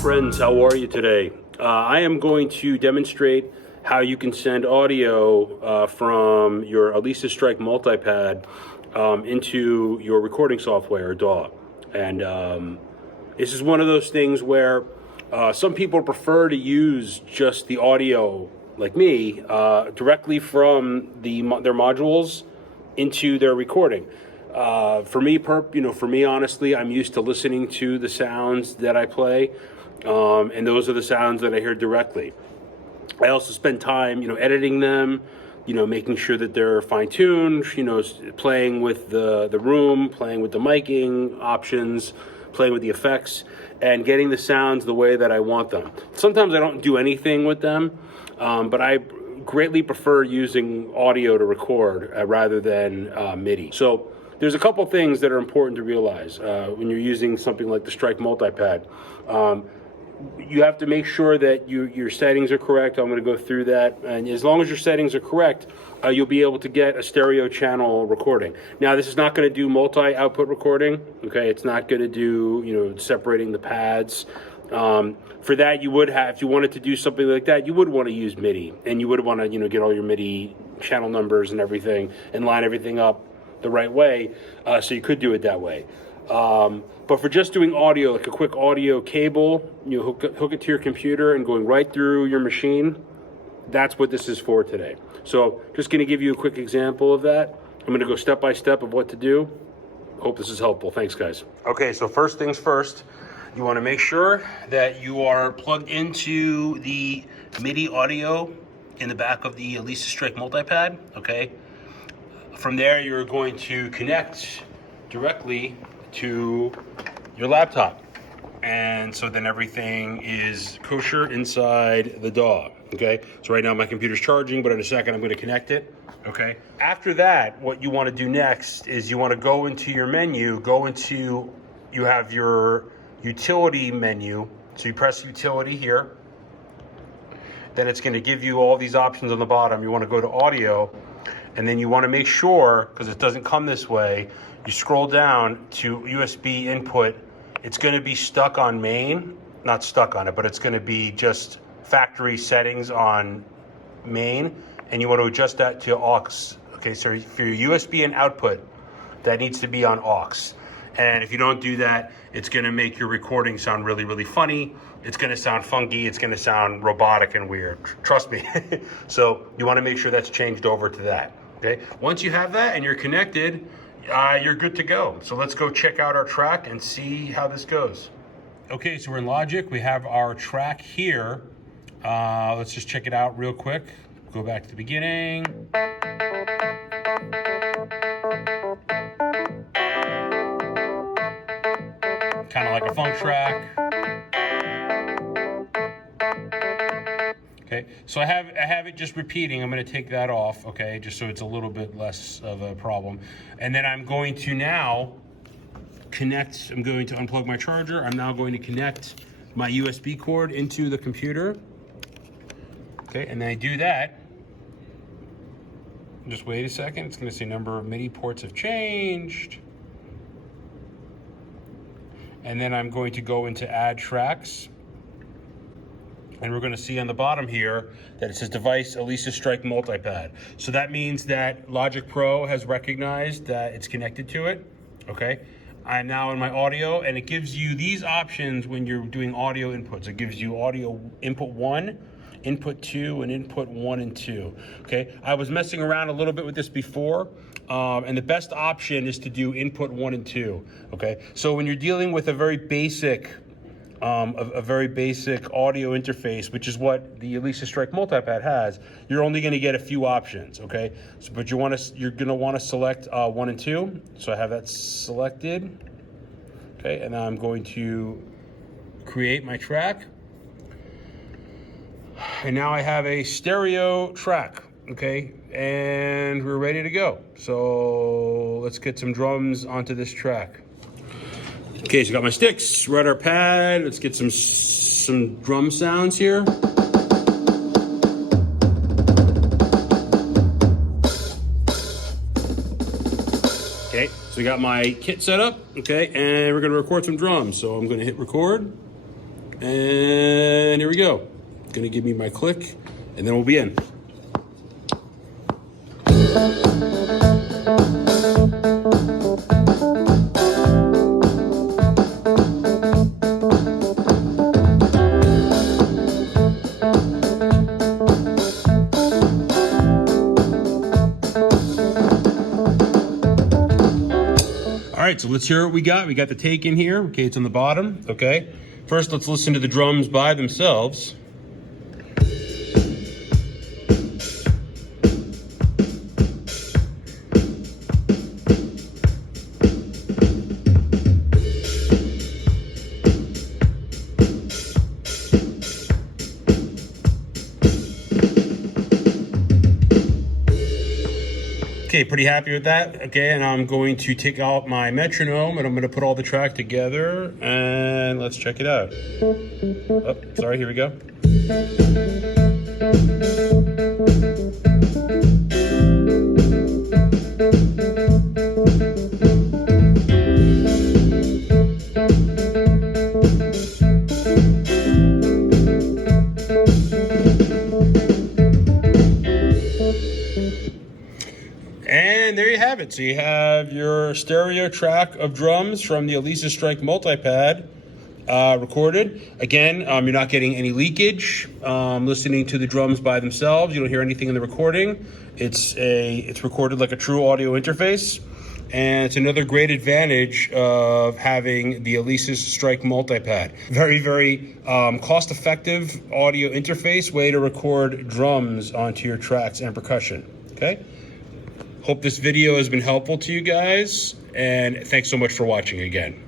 Friends, how are you today? I am going to demonstrate how you can send audio from your Alesis Strike Multipad into your recording software, DAW. And this is one of those things where some people prefer to use just the audio, like me, directly from their modules into their recording. For me, honestly, I'm used to listening to the sounds that I play, and those are the sounds that I hear directly. I also spend time, editing them, making sure that they're fine-tuned, playing with the room, playing with the miking options, playing with the effects, and getting the sounds the way that I want them. Sometimes I don't do anything with them, but I greatly prefer using audio to record rather than MIDI. So there's a couple things that are important to realize when you're using something like the Strike Multipad. You have to make sure that your settings are correct. I'm going to go through that, and as long as your settings are correct, you'll be able to get a stereo channel recording. Now, this is not going to do multi-output recording. Okay, it's not going to do separating the pads. For that, you would have, if you wanted to do something like that, you would want to use MIDI, and you would want to get all your MIDI channel numbers and everything, and line everything up the right way, so you could do it that way. But for just doing audio, like a quick audio cable, hook it to your computer and going right through your machine, that's what this is for today. So just going to give you a quick example of that. I'm going to go step by step of what to do. Hope this is helpful. Thanks, guys. Okay, so first things first, you want to make sure that you are plugged into the MIDI audio in the back of the Alesis Strike Multipad, okay? From there, you're going to connect directly to your laptop, and so then everything is kosher inside the DAW. Okay, so right now my computer's charging, but in a second I'm going to connect it. Okay, after that, what you want to do next is you want to go into your menu, you have your utility menu, so you press utility here, then it's going to give you all these options on the bottom. You want to go to audio, and then you want to make sure, because it doesn't come this way, you scroll down to USB input. It's going to be stuck on main, not stuck on it, but it's going to be just factory settings on main, and you want to adjust that to aux. Okay, so for your USB and output, that needs to be on aux. And if you don't do that, it's going to make your recording sound really, really funny. It's going to sound funky. It's going to sound robotic and weird. Trust me. So you want to make sure that's changed over to that. Okay. Once you have that and you're connected, you're good to go. So let's go check out our track and see how this goes. Okay, so we're in Logic. We have our track here. Let's just check it out real quick. Go back to the beginning. Kind of like a funk track. Okay, so I have it just repeating. I'm going to take that off, okay, just so it's a little bit less of a problem. And then I'm going to now connect, I'm going to unplug my charger. I'm now going to connect my USB cord into the computer. Okay, and then I do that. Just wait a second. It's going to say number of MIDI ports have changed. And then I'm going to go into add tracks. And we're going to see on the bottom here that it says device Alesis Strike Multipad. So that means that Logic Pro has recognized that it's connected to it. Okay. I'm now in my audio, and it gives you these options when you're doing audio inputs. It gives you audio input 1, input 2, and input 1 and 2. Okay. I was messing around a little bit with this before. And the best option is to do input 1 and 2. Okay. So when you're dealing with a very basic audio interface, which is what the Alesis Strike Multipad has, you're only going to get a few options, okay? So, but you're going to want to select 1 and 2. So I have that selected, okay? And now I'm going to create my track, and now I have a stereo track, okay? And we're ready to go. So let's get some drums onto this track. Okay, so I got my sticks, we're at our pad. Let's get some drum sounds here. Okay, so we got my kit set up, okay, and we're gonna record some drums. So I'm gonna hit record. And here we go. Gonna give me my click, and then we'll be in. All right, so let's hear what we got. We got the take in here. Okay, it's on the bottom. Okay, first let's listen to the drums by themselves. Okay, pretty happy with that. Okay, and I'm going to take out my metronome and I'm going to put all the track together and let's check it out. Oh, sorry, here we go. And there you have it. So you have your stereo track of drums from the Alesis Strike Multipad recorded. Again, you're not getting any leakage. Listening to the drums by themselves, you don't hear anything in the recording. It's recorded like a true audio interface. And it's another great advantage of having the Alesis Strike Multipad. Very, very cost-effective audio interface way to record drums onto your tracks and percussion. Okay? Hope this video has been helpful to you guys, and thanks so much for watching again.